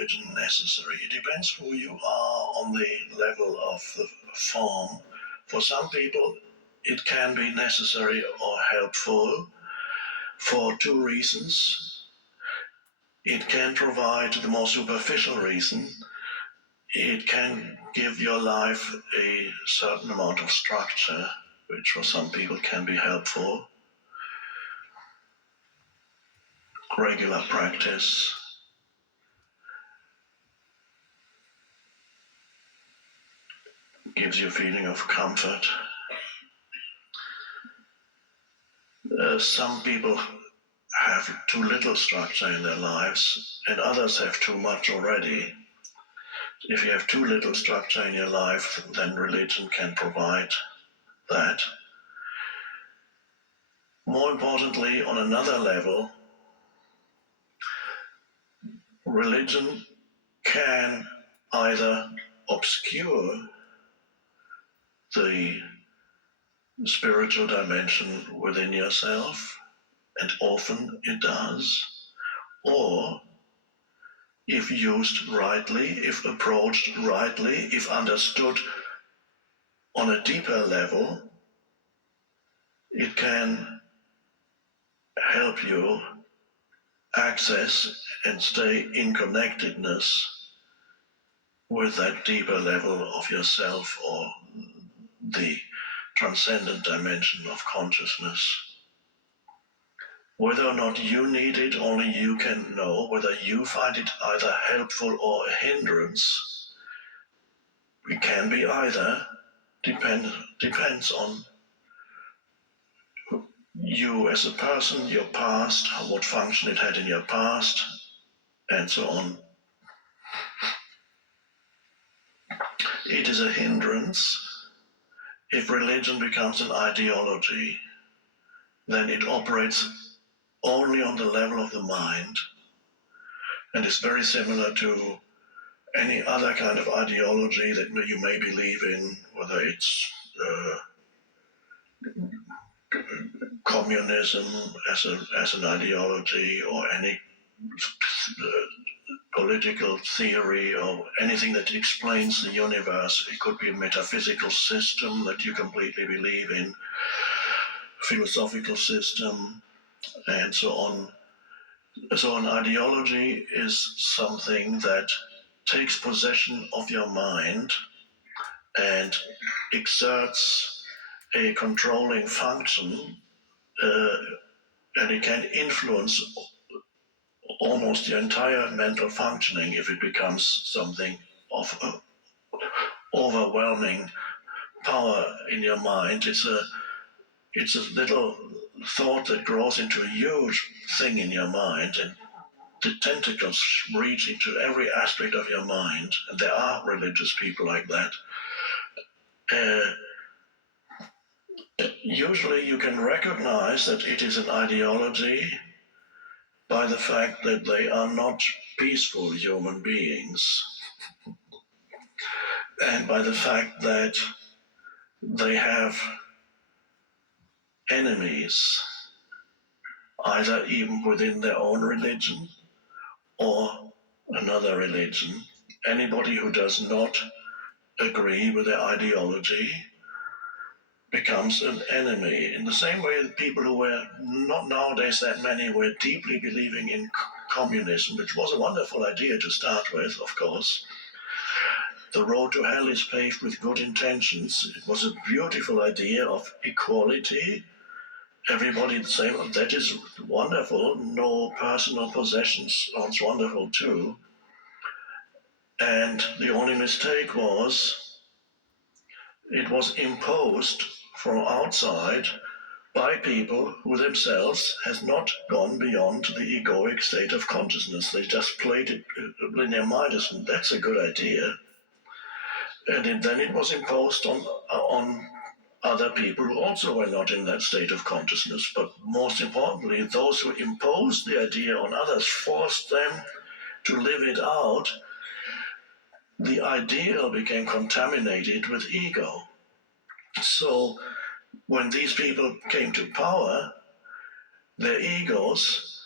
religion necessary. It depends who you are on the level of the form. For some people, it can be necessary or helpful for two reasons. It can provide the more superficial reason. It can give your life a certain amount of structure, which for some people can be helpful. Regular practice. Gives you a feeling of comfort. Some people have too little structure in their lives, and others have too much already. If you have too little structure in your life, then religion can provide that. More importantly, on another level, religion can either obscure the spiritual dimension within yourself, and often it does, or if used rightly, if approached rightly, if understood on a deeper level, it can help you access and stay in connectedness with that deeper level of yourself, or the transcendent dimension of consciousness. Whether or not you need it, only you can know. Whether you find it either helpful or a hindrance, it can be either, depends on you as a person, your past, what function it had in your past, and so on. It is a hindrance if religion becomes an ideology. Then it operates only on the level of the mind, and is very similar to any other kind of ideology that you may believe in, whether it's communism as an ideology, or any political theory, or anything that explains the universe. It could be a metaphysical system that you completely believe in, philosophical system, and so on. So an ideology is something that takes possession of your mind and exerts a controlling function, and it can influence almost your entire mental functioning if it becomes something of overwhelming power in your mind. It's a little thought that grows into a huge thing in your mind, and the tentacles reach into every aspect of your mind, and there are religious people like that. Usually you can recognize that it is an ideology by the fact that they are not peaceful human beings, and by the fact that they have enemies, either even within their own religion or another religion. Anybody who does not agree with their ideology becomes an enemy. In the same way that people who were, not nowadays that many, were deeply believing in communism, which was a wonderful idea to start with, of course. The road to hell is paved with good intentions. It was a beautiful idea of equality. Everybody the same. That is wonderful. No personal possessions sounds wonderful too. And the only mistake was it was imposed from outside by people who themselves has not gone beyond the egoic state of consciousness. They just played it in their mind as, that's a good idea. And then it was imposed on other people who also were not in that state of consciousness. But most importantly, those who imposed the idea on others forced them to live it out. The ideal became contaminated with ego. So when these people came to power, their egos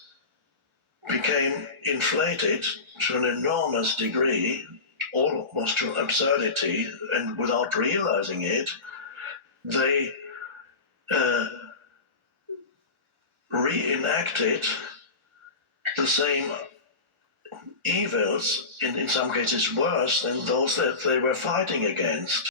became inflated to an enormous degree, almost to absurdity, and without realizing it, they reenacted the same evils, in some cases worse than those that they were fighting against.